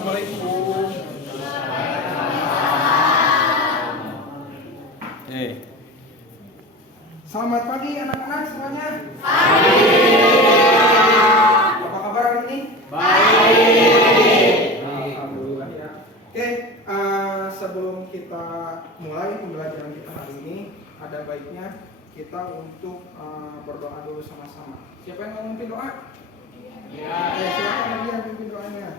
Assalamualaikum. Selamat pagi anak-anak semuanya. Apa kabar hari ini? Baik. Alhamdulillah ya. Oke, sebelum kita mulai pembelajaran kita hari ini, ada baiknya kita untuk berdoa dulu sama-sama. Siapa yang mau memimpin doa? Ya. Silakan yang memimpin doanya.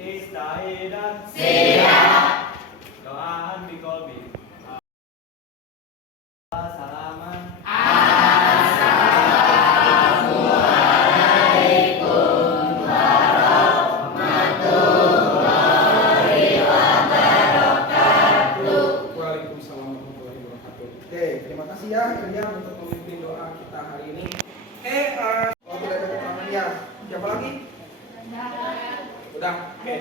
Istahidan. Siap. Doaan di kolbi. Salaman. Assalamualaikum warahmatullahi wabarakatuh. Waalaikumsalam warahmatullahi wabarakatuh. Oke, terima kasih ya Rian untuk memimpin doa kita hari ini. Kalau tidak ada kekurangan ya, siapa lagi? Udah, oke.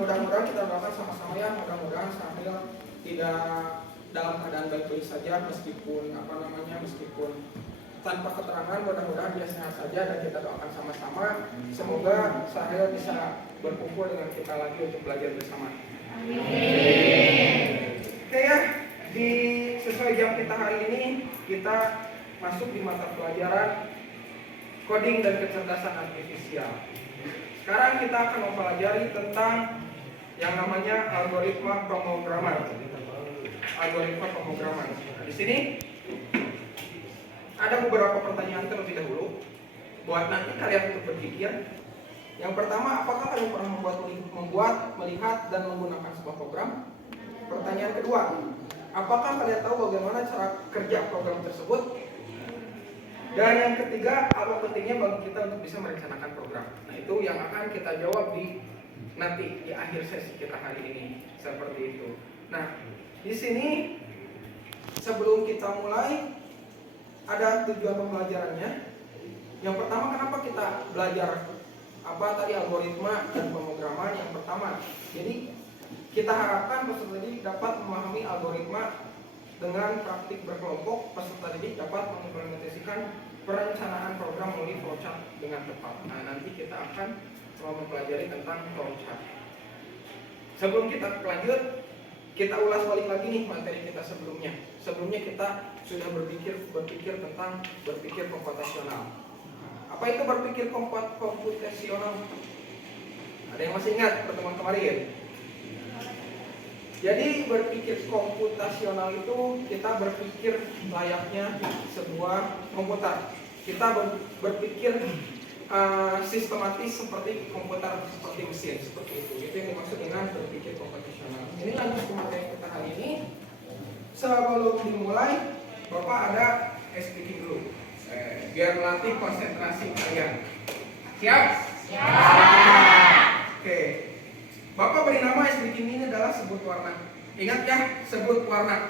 Mudah-mudahan kita doakan sama-sama ya. Mudah-mudahan sambil tidak dalam keadaan baik-baik saja, meskipun meskipun tanpa keterangan, mudah-mudahan dia sehat saja dan kita doakan sama-sama. Semoga Sahil bisa berkumpul dengan kita lagi untuk belajar bersama. Oke ya, sesuai jam kita hari ini, kita masuk di mata pelajaran coding dan kecerdasan artifisial. Sekarang kita akan mempelajari tentang yang namanya algoritma pemrograman. Di sini ada beberapa pertanyaan terlebih dahulu buat nanti kalian untuk berpikir. Yang pertama, apakah kalian pernah membuat, melihat, dan menggunakan sebuah program? Pertanyaan kedua, apakah kalian tahu bagaimana cara kerja program tersebut? Dan yang ketiga, apa pentingnya bagi kita untuk bisa merencanakan program? Nah, itu yang akan kita jawab nanti di akhir sesi kita hari ini. Seperti itu. Nah, di sini sebelum kita mulai ada tujuan pembelajarannya. Yang pertama, kenapa kita belajar algoritma dan pemrograman? Yang pertama, jadi kita harapkan peserta didik dapat memahami algoritma dengan praktik berkelompok. Peserta didik dapat mengimplementasikan perencanaan program melalui flowchart dengan tepat. Nah, nanti kita akan mempelajari tentang flowchart. Sebelum kita lanjut, kita ulas balik lagi nih materi kita sebelumnya. Sebelumnya kita sudah berpikir tentang berpikir komputasional. Apa itu berpikir komputasional? Ada yang masih ingat pertemuan kemarin? Jadi berpikir komputasional itu kita berpikir layaknya sebuah komputer. Kita berpikir sistematis seperti komputer, seperti mesin, seperti itu. Itu yang dimaksud dengan berpikir komputasional. Ini lanjut ke materi kita hari ini. Sebelum dimulai, Bapak ada speaking dulu, biar melatih konsentrasi kalian. Siap? Siap. Oke. Bapak beri nama speaking ini adalah sebut warna. Ingat ya, sebut warna.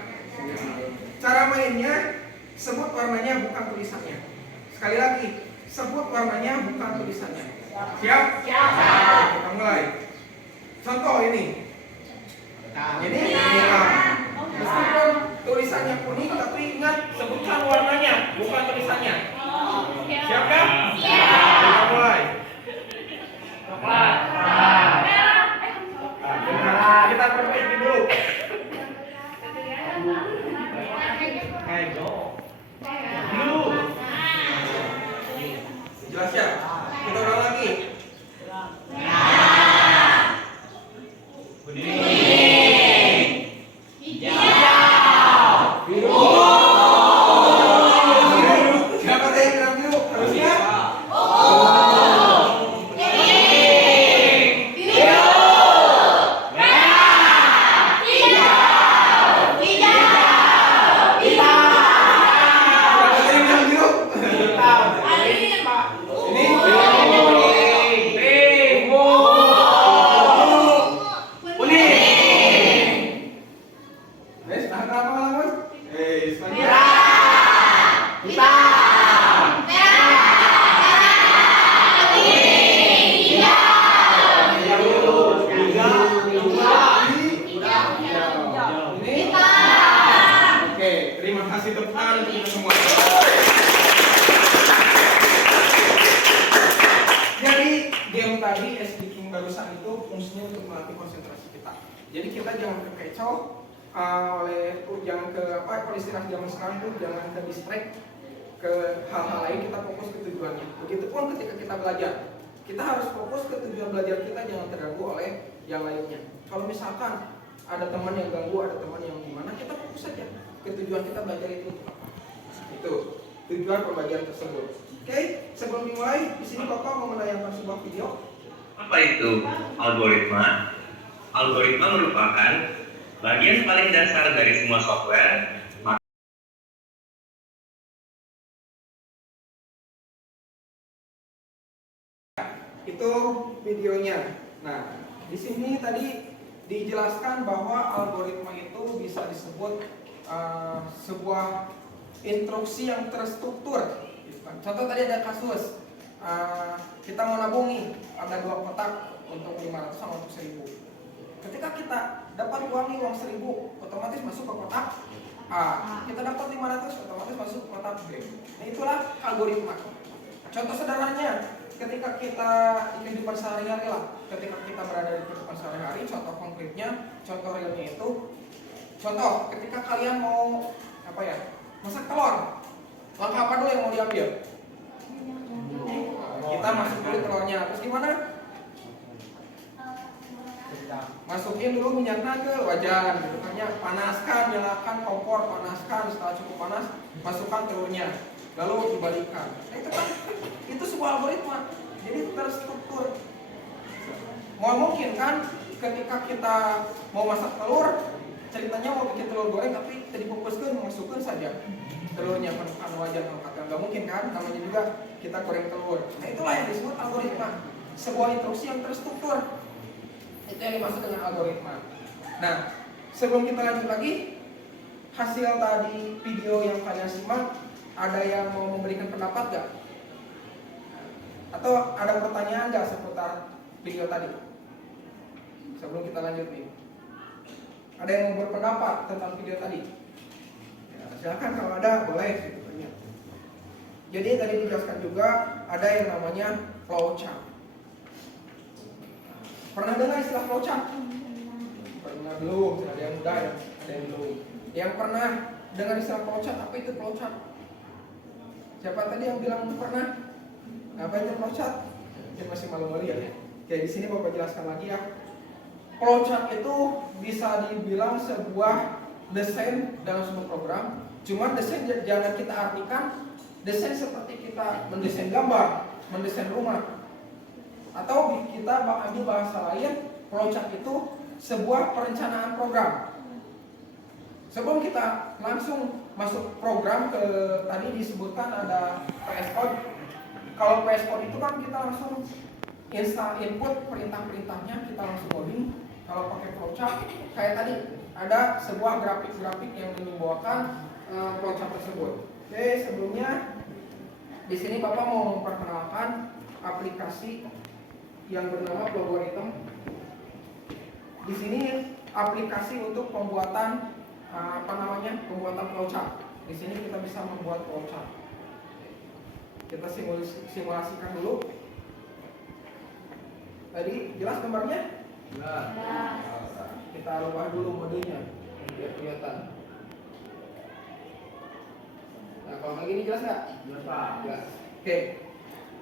Cara mainnya, sebut warnanya bukan tulisannya. Sekali lagi, sebut warnanya bukan tulisannya. Siap? Siap. Kita mulai. Contoh ini. Ini hitam. Meskipun tulisannya kuning, tapi ingat sebutkan warnanya, bukan tulisannya. Siap kan? Siap. Kita mulai. Kita perbaiki dulu. Jelas ya? Kita ulang lagi. Siapa yang bilang biru? Harusnya tadi speaking barusan itu fungsinya untuk melatih konsentrasi kita. Jadi kita jangan terkecoh jangan ke kalau istilah zaman sekarang tuh jangan ke distract ke hal-hal lain, kita fokus ke tujuannya. Begitupun ketika kita belajar, kita harus fokus ke tujuan belajar kita, jangan terganggu oleh yang lainnya. Kalau misalkan ada teman yang ganggu, ada teman yang gimana, kita fokus saja ke tujuan kita belajar itu untuk apa. Itu tujuan pembelajaran tersebut. Oke, sebelum dimulai, di sini Bapak mau menayangkan sebuah video. Apa itu algoritma? Algoritma merupakan bagian paling dasar dari semua software. Itu videonya. Nah, di sini tadi dijelaskan bahwa algoritma itu bisa disebut sebuah instruksi yang terstruktur. Contoh tadi ada kasus kita mau nabung nih, ada 2 kotak untuk 500 sama untuk 1000. Ketika kita dapat uang 1000 otomatis masuk ke kotak A. Kita dapat 500 otomatis masuk ke kotak B. Nah, itulah algoritma. Contoh sederhananya, ketika kita kehidupan sehari-hari lah, ketika kita berada di kehidupan sehari-hari, contoh konkretnya, contoh realnya itu, contoh ketika kalian mau masak telur, langkah apa dulu yang mau diambil? Kita masuk dulu telurnya, terus gimana? Masukin dulu minyaknya ke wajan, gitu kan ya. Panaskan, nyalakan kompor, panaskan, setelah cukup panas, masukkan telurnya, lalu dibalikkan. Nah, itu sebuah algoritma, jadi terstruktur. Mau mungkin kan ketika kita mau masak telur, ceritanya mau bikin telur goreng tapi tadi fokuskan masukkan saja telurnya penuhkan wajan, nggak mungkin kan, namanya juga kita goreng telur. Nah, itulah yang disebut algoritma, sebuah instruksi yang terstruktur. Itu yang dimaksud dengan algoritma. Nah, sebelum kita lanjut lagi, hasil tadi video yang kalian simak, ada yang mau memberikan pendapat gak? Atau ada pertanyaan gak seputar video tadi? Sebelum kita lanjut nih, ada yang mau berpendapat tentang video tadi? Ya, silakan kalau ada, boleh ditanya. Jadi tadi dijelaskan juga ada yang namanya flowchart. Pernah dengar istilah flowchart? Pernah belum? Ada yang udah, ada yang belum. Yang pernah dengar istilah flowchart, apa itu flowchart? Siapa tadi yang bilang pernah? Apa itu flowchart? Mungkin masih malu-malu ya. Oke, di sini Bapak jelaskan lagi ya. Flowchart itu bisa dibilang sebuah desain dalam sebuah program. Cuma desain jangan kita artikan desain seperti kita mendesain gambar, mendesain rumah. Atau kita ambil bahasa lain, flowchart itu sebuah perencanaan program. Sebelum kita langsung masuk program, ke tadi disebutkan ada PS Code. Kalau PS Code itu kan kita langsung install input perintah-perintahnya, kita langsung coding. Kalau pakai flowchart, kayak tadi ada sebuah grafik-grafik yang menyimbolkan flowchart tersebut. Oke, sebelumnya di sini Bapak mau memperkenalkan aplikasi yang bernama Logarithm. Di sini aplikasi untuk pembuatan pembuatan flowchart. Di sini kita bisa membuat flowchart. Kita simulasikan dulu. Tadi jelas gambarnya? Jelas. Kita ubah dulu modenya biar kelihatan. Nah, kalau kayak gini jelas nggak? Jelas. Oke.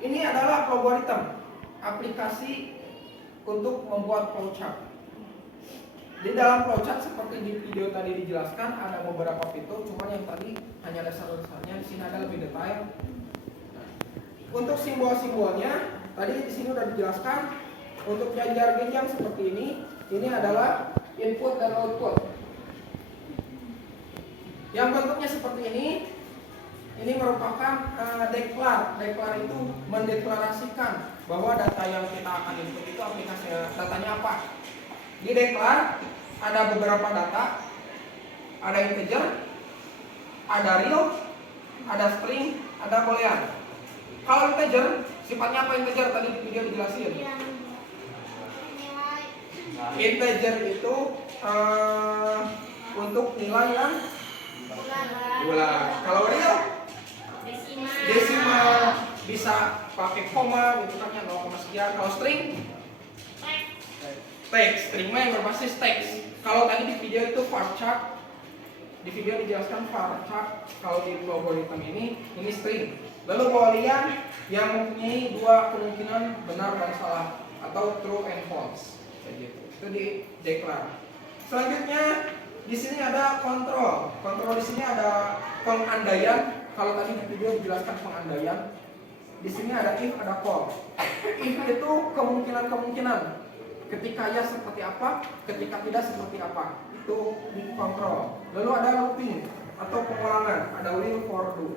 Ini adalah Logarithm, aplikasi untuk membuat flowchart. Di dalam flowchart seperti di video tadi dijelaskan ada beberapa fitur, cuma yang tadi hanya dasar-dasarnya. Di sini ada lebih detail. Untuk simbol-simbolnya tadi di sini sudah dijelaskan. Untuk jenjang-jenjang seperti ini adalah input dan output. Yang bentuknya seperti ini merupakan deklar. Deklar itu mendeklarasikan bahwa data yang kita akan input itu aplikasinya datanya apa. Di deklar ada beberapa data, ada integer, ada real, ada string, ada boolean. Kalau integer, sifatnya apa integer? Tadi di video dijelasin. Integer itu untuk nilai yang bulan. Kalau real, bisa pakai koma gitu kan ya 0, sekian. Kalau string teks, string yang berbasis teks. Kalau tadi di video itu varchar, di video dijelaskan varchar. Kalau di logaritma ini string. Lalu boolean yang mempunyai dua kemungkinan benar dan salah atau true and false. Begitu. Itu di declare. Selanjutnya di sini ada kontrol. Kontrol di sini ada pengandaian. Kalau tadi di video dijelaskan pengandaian, di sini ada if, ada for. If itu kemungkinan-kemungkinan. Ketika ya seperti apa, ketika tidak seperti apa. Itu di kontrol. Lalu ada looping atau pengulangan, ada will, for, do.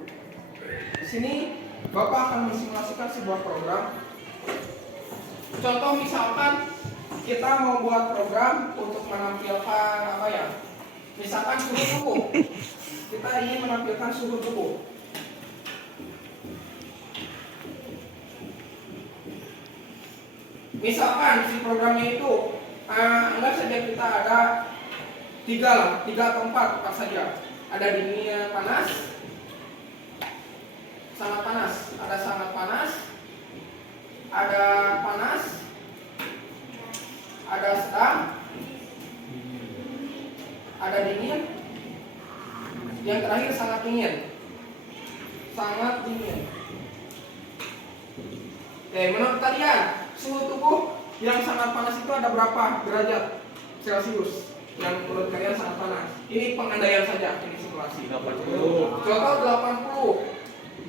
Di sini Bapak akan mensimulasikan sebuah program. Contoh misalkan kita mau buat program untuk menampilkan apa ya? Misalkan suhu tubuh. Kita ingin menampilkan suhu tubuh. Misalkan si programnya itu anggap saja kita ada tiga atau empat saja. Ada dingin, panas, sangat panas, ada sangat panas, ada panas, ada sedang, ada dingin, yang terakhir sangat dingin. Sangat dingin. Oke, menurut kalian suhu tubuh yang sangat panas itu ada berapa derajat Celcius? Yang menurut kalian sangat panas. Ini pengandaian saja, ini simulasi. 80. Contoh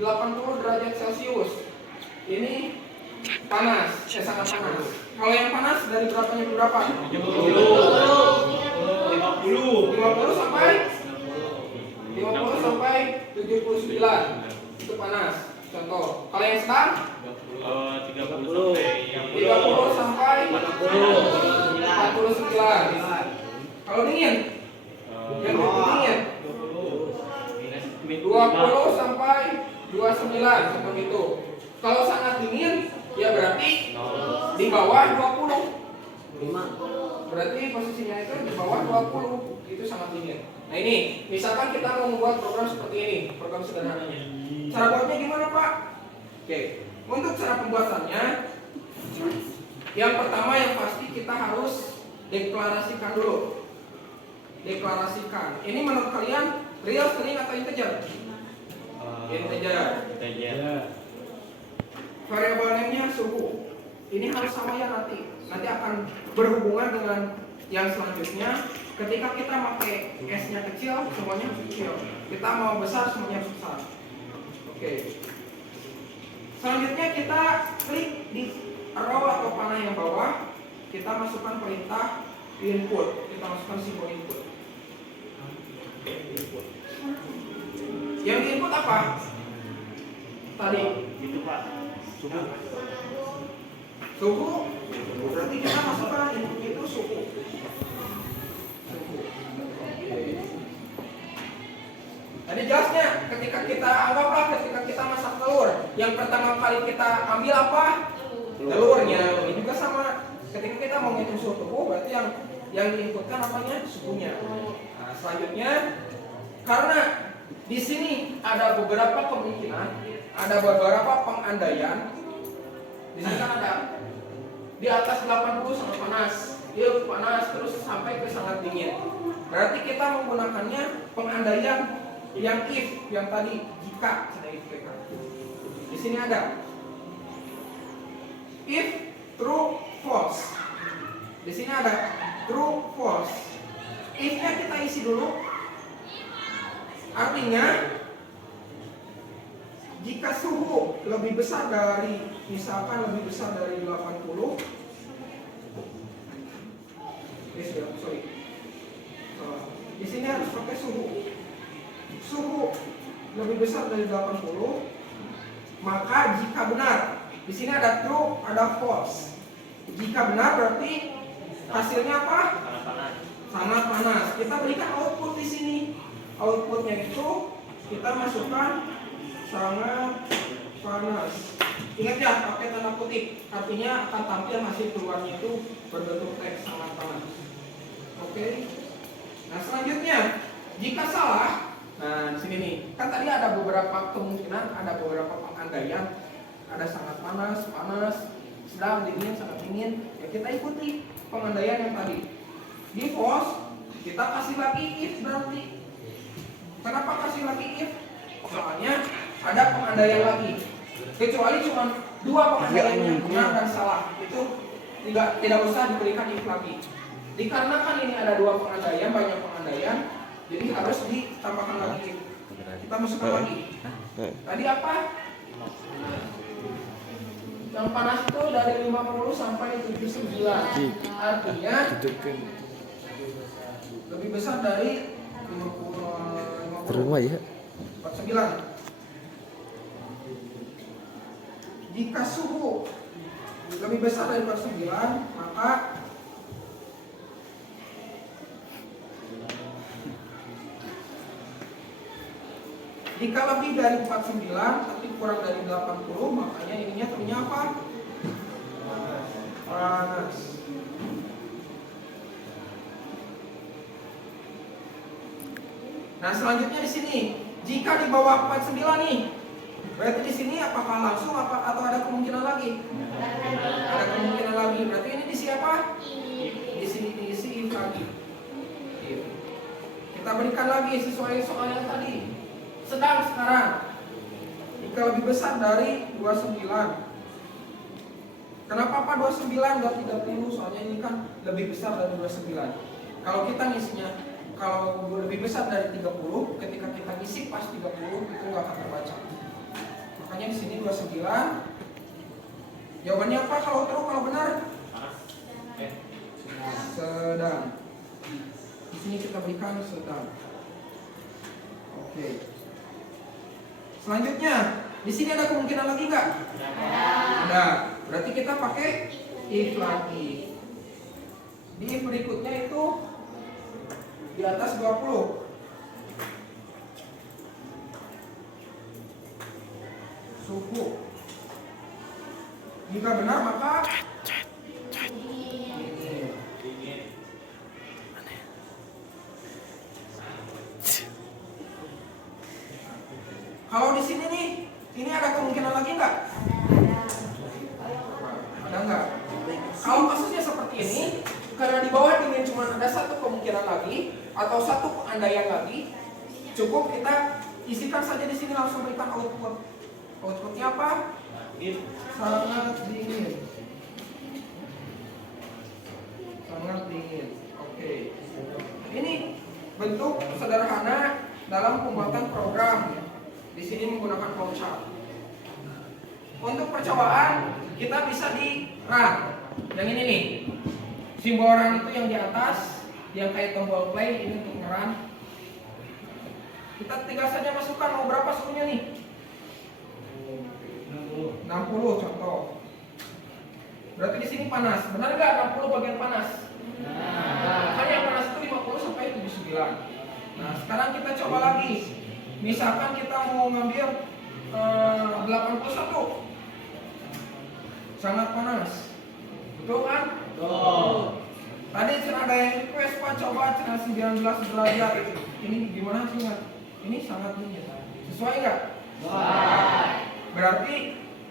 80 derajat Celcius. Ini panas, sangat panas. Kalau yang panas dari berapanya ke berapa? 50 sampai 79. Itu panas. Contoh. Kalau yang sedang 30 sampai 49. Kalau dingin? Yang dingin 20 sampai 29 seperti itu. Kalau sangat dingin ya berarti di bawah 20. Berarti posisinya itu di bawah 20. Itu sangat dingin. Nah ini, misalkan kita mau membuat program seperti ini, program sederhananya. Cara buatnya gimana Pak? Oke, untuk cara pembuatannya, yang pertama yang pasti kita harus deklarasikan dulu. Deklarasikan. Ini menurut kalian real, string atau integer? Integer. Variable name-nya suhu. Ini harus sama ya nanti. Nanti akan berhubungan dengan yang selanjutnya. Ketika kita pakai S-nya kecil, semuanya kecil. Kita mau besar, semuanya besar. Oke. Selanjutnya kita klik di arrow atau panah yang bawah. Kita masukkan perintah input. Kita masukkan simbol input. Yang di input apa? Tadi Itu Pak. suhu. Berarti kita masukkan input itu suhu. Tadi jelasnya ketika kita anggaplah ketika kita masak telur, yang pertama kali kita ambil apa? Telurnya. Ini juga sama. Ketika kita mau ngitung suhu tubuh, berarti yang diinputkan apanya? Suhunya. Nah, selanjutnya karena di sini ada beberapa kemungkinan, ada beberapa pengandaian. Di sini kan ada di atas 80 sangat panas, dia panas terus sampai ke sangat dingin. Berarti kita menggunakannya pengandaian yang if, yang tadi jika sudah if. Di sini ada if true false. Di sini ada true false. If-nya kita isi dulu. Artinya jika suhu lebih besar dari, misalkan lebih besar dari 80, di sini harus pakai suhu. Suhu lebih besar dari 80, maka jika benar, di sini ada true, ada false. Jika benar berarti hasilnya apa? Sangat panas. Kita berikan output di sini. Outputnya itu kita masukkan sangat panas. Ingat ya, pakai tanda kutip. Artinya akan tampil hasil keluarnya itu berbentuk teks sangat panas. Oke. Nah selanjutnya, jika salah, nah di sini nih, kan tadi ada beberapa kemungkinan, ada beberapa pengandaian. ada sangat panas, sedang, dingin, sangat dingin. Ya kita ikuti pengandaian yang tadi. Di false kita kasih lagi if berarti. Kenapa kasih lagi if? Soalnya ada pengandaian lagi. Kecuali cuma dua pengandaian yang benar dan salah, itu tidak usah diberikan if lagi. Dikarenakan ini ada dua pengandaian, banyak pengandaian, jadi harus ditambahkan lagi if. Kita masukkan lagi. Tadi apa? Yang panas itu dari 50 sampai 79. Artinya lebih besar dari 50. Terima ya. 49. Jika suhu lebih besar dari 49, maka jika lebih dari 49 tapi kurang dari 80, makanya ininya ternyata apa? Panas. Nah, selanjutnya di sini, jika di bawah 49 nih, berarti di sini apakah langsung atau ada kemungkinan lagi? Ada kemungkinan lagi. Berarti ini diisi apa? Di sini diisi if lagi. Kita berikan lagi sesuai soal yang tadi. Sedang sekarang, jika lebih besar dari 29. Kenapa Pak 29 dan 30? Soalnya ini kan lebih besar dari 29. Kalau kita ngisinya, kalau lebih besar dari 30, ketika kita ngisi pas 30 itu nggak akan terbaca. Makanya di sini 29. Jawabannya apa kalau true, kalau benar? Sedang. Di sini kita berikan sedang. Oke. Selanjutnya, di sini ada kemungkinan lagi nggak? Ada. Berarti kita pakai if lagi. Di if berikutnya itu di atas 20. Suhu. Jika benar maka kalau di sini nih, ini ada kemungkinan lagi nggak? Ada nggak? Kalau kasusnya seperti ini, karena di bawah ini cuma ada satu kemungkinan lagi atau satu pengandaian lagi, cukup kita isikan saja di sini langsung berikan output. Outputnya apa? Sangat dingin. Sangat dingin. Oke. Ini bentuk sederhana dalam pembuatan program. Di sini menggunakan flowchart. Untuk percobaan kita bisa di run. Yang ini nih. Simbol run itu yang di atas, yang kayak tombol play, ini untuk nge-run. Kita tinggal saja masukkan mau berapa suhunya nih. 60 contoh. Berarti di sini panas. Benar nggak 60 bagian panas? Nah, kan yang panas itu 50 sampai 79. Nah, sekarang kita coba lagi. Misalkan kita mau ngambil 81. Sangat panas. Betul kan? Betul. Tadi ada yang request Pak coba 19 derajat. Ini gimana sih Mas? Ini sangat dingin. Sesuai nggak? Sesuai. Berarti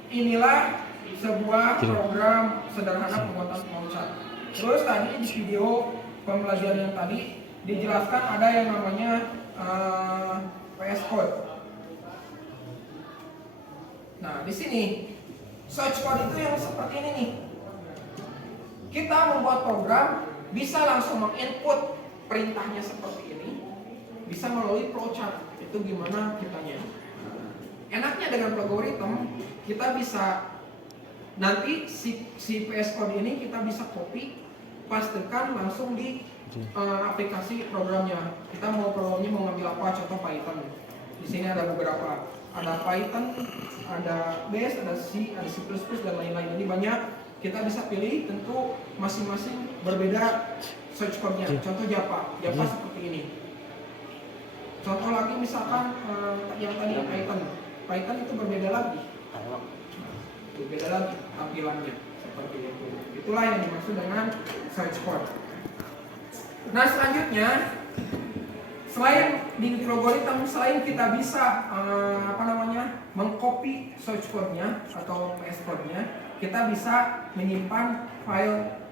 inilah sebuah program sederhana pembuatan flowchart. Terus tadi di video pembelajaran yang tadi dijelaskan ada yang namanya VS Code. Nah, di sini search code itu yang seperti ini nih. Kita membuat program bisa langsung menginput perintahnya seperti ini, bisa melalui flowchart. Itu gimana kitanya? Enaknya dengan algoritma kita bisa nanti si VS Code ini kita bisa copy, pastekan langsung di aplikasi programnya. Kita mau programnya mau ngambil apa? Contoh Python. Di sini ada beberapa. Ada Python, ada Bash, ada C, ada C++ dan lain-lain. Jadi banyak. Kita bisa pilih, tentu masing-masing berbeda search code-nya. Contoh Java seperti ini. Contoh lagi misalkan yang tadi Python itu berbeda lagi. Berbeda lagi tampilannya seperti itu. Itulah yang dimaksud dengan search code. Nah, selanjutnya Selain di algoritma, selain kita bisa mengcopy source code-nya atau PS code-nya, kita bisa menyimpan file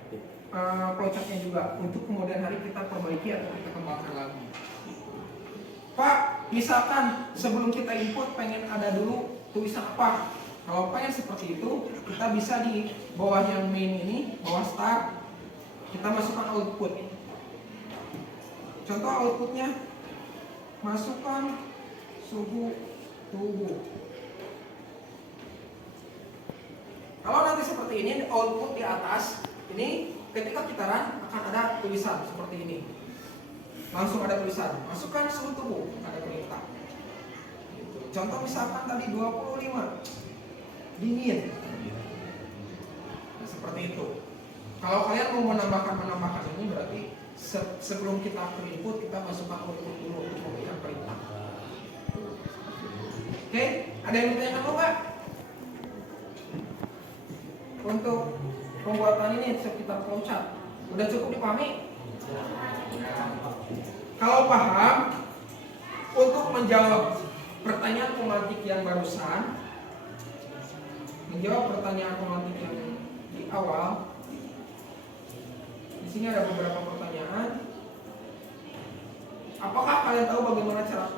flowchart-nya juga untuk kemudian hari kita perbaiki atau kita kembangkan lagi. Pak, misalkan sebelum kita input pengen ada dulu tulisan apa? Kalau pengen seperti itu, kita bisa di bawah yang main ini, bawah start, kita masukkan output. Contoh outputnya, masukkan suhu tubuh. Kalau nanti seperti ini, output di atas, ini ketika kita run akan ada tulisan seperti ini. Langsung ada tulisan, masukkan suhu tubuh, ada perintah. Contoh misalkan tadi 25, dingin. Nah, seperti itu. Kalau kalian mau menambahkan ini berarti sebelum kita input kita masukkan output dulu untuk memberikan perintah. Oke, ada yang bertanya nggak? Untuk pembuatan ini sekitar flowchart udah cukup dipahami? Kalau paham, untuk menjawab pertanyaan pemantik yang barusan, menjawab pertanyaan pemantik yang di awal, di sini ada beberapa pertanyaan. Apakah kalian tahu bagaimana cara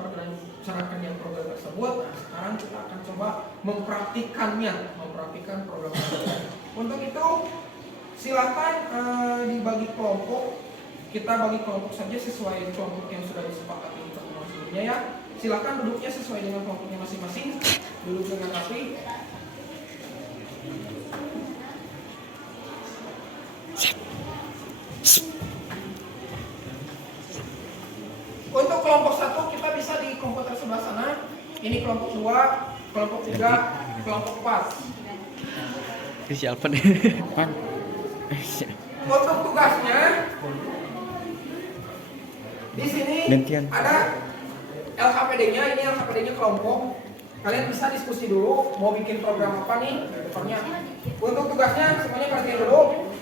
kerja program tersebut? Nah, sekarang kita akan coba mempraktikkan program tersebut. Untuk itu, silakan dibagi kelompok. Kita bagi kelompok saja sesuai kelompok yang sudah disepakati di pertemuan sebelumnya ya. Silakan duduknya sesuai dengan kelompoknya masing-masing. Duduk dengan rapi. Untuk kelompok 1 kita bisa di komputer sebelah sana. Ini kelompok 2, kelompok 3, kelompok 4. Siapa nih? Untuk tugasnya di sini Gantian. ada LKPD-nya, ini LKPD-nya kelompok. Kalian bisa diskusi dulu mau bikin program apa nih ke depannya. Untuk tugasnya semuanya perhatiin dulu.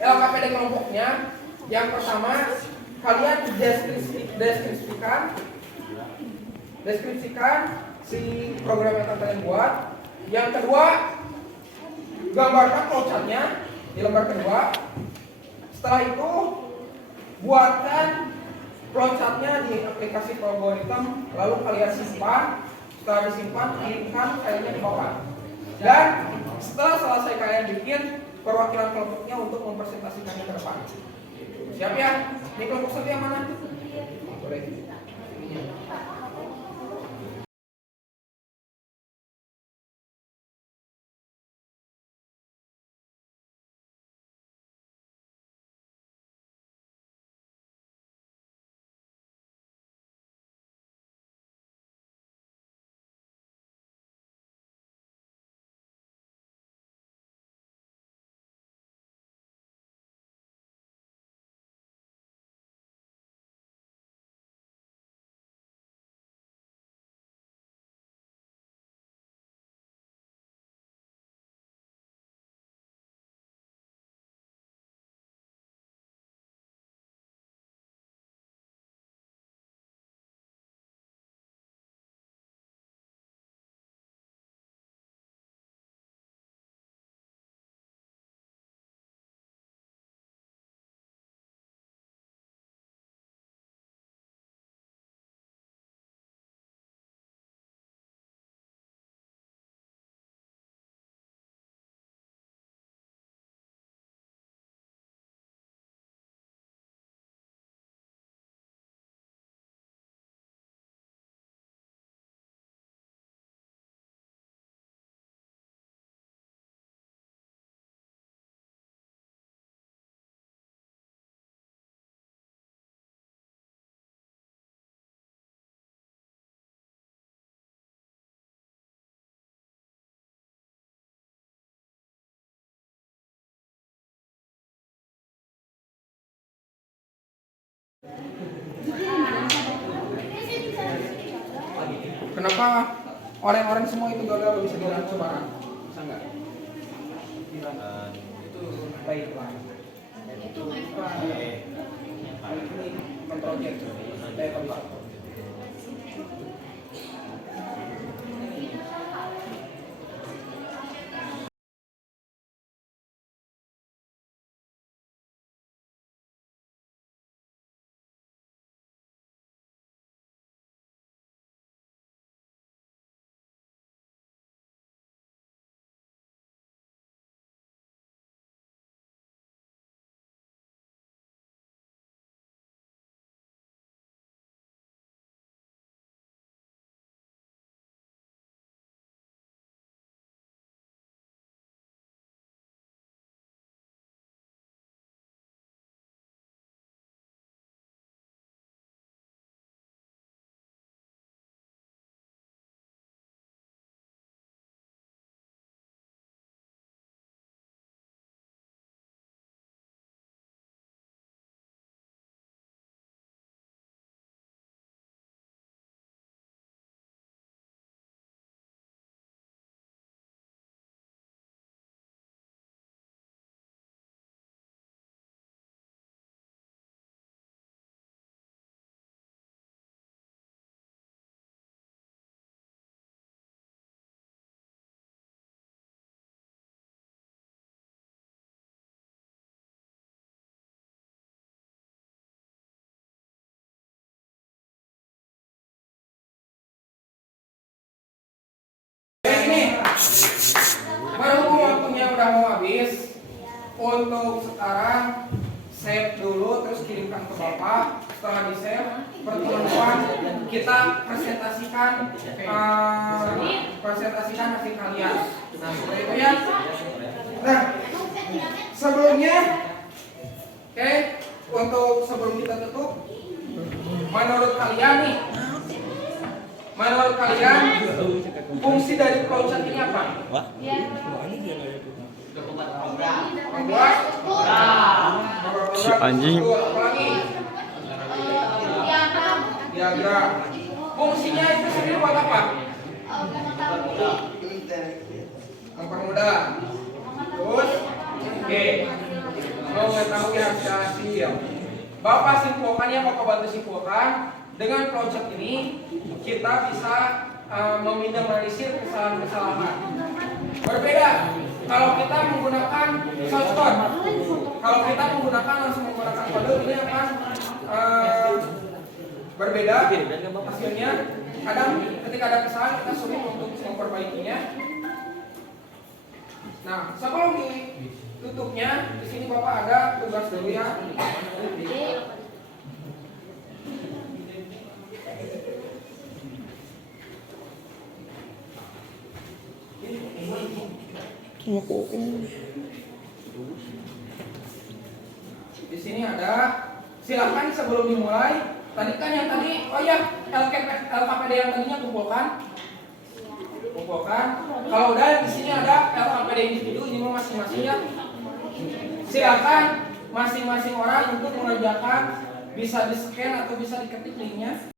LKPD kelompoknya yang pertama kalian deskripsikan si program yang akan kalian buat. Yang kedua, gambarkan flowchart-nya di lembar kedua. Setelah itu buatkan flowchart-nya di aplikasi algoritma, lalu kalian simpan. Setelah disimpan, kirimkan filenya di bawah. Dan setelah selesai kalian bikin perwakilan kelompoknya untuk mempresentasikannya ke depan. Siap ya? Ini kelompok 1 yang mana? Boleh. Kenapa orang-orang semua itu gagal bisa jalan coba? Bisa nggak? Itu baiklah. Ini kontrolnya. Tempat. Ini berhubung waktunya udah mau habis, untuk sekarang save dulu terus kirimkan ke Bapak. Setelah di save, pertemuan kita presentasikan hasil kalian. Nah, seperti itu ya. Nah, sebelumnya, oke, untuk sebelum kita tutup, menurut kalian fungsi dari flowchart ini apa? Membuat Si anjing. apalagi diagram. Fungsinya itu sendiri buat apa? Mempermudah. Terus, oke, mengetahui hasil. Bapak simpulkan ya, Bapak bantu simpulkan. Dengan flowchart ini kita bisa meminimalisir kesalahan-kesalahan. Berbeda kalau kita menggunakan shortcut. Kalau kita langsung menggunakan kode, ini akan berbeda hasilnya. Kadang ketika ada kesalahan kita sulit untuk memperbaikinya. Nah, sebelum ditutupnya, di sini Bapak ada tugas dulu ya. Di sini ada, silakan sebelum dimulai. Tadi kan yang tadi, oh ya, LKPD yang tadinya kumpulkan. Kalau udah di sini ada LKPD individu, ini masing-masing ya. Silakan masing-masing orang untuk mengerjakan, bisa di scan atau bisa diketik linknya.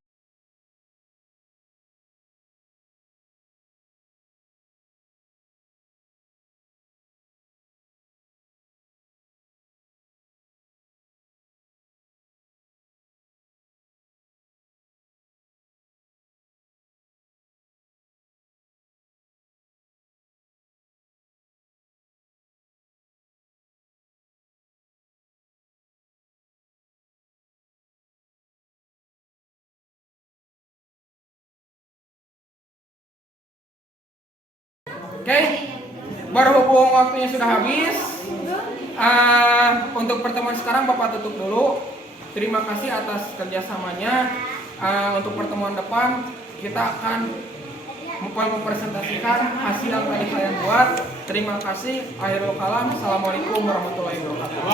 Oke, berhubung waktunya sudah habis, untuk pertemuan sekarang Bapak tutup dulu. Terima kasih atas kerjasamanya. Untuk pertemuan depan kita akan mempresentasikan hasil yang tadi kalian buat. Terima kasih. Akhirul kalam. Assalamualaikum warahmatullahi wabarakatuh.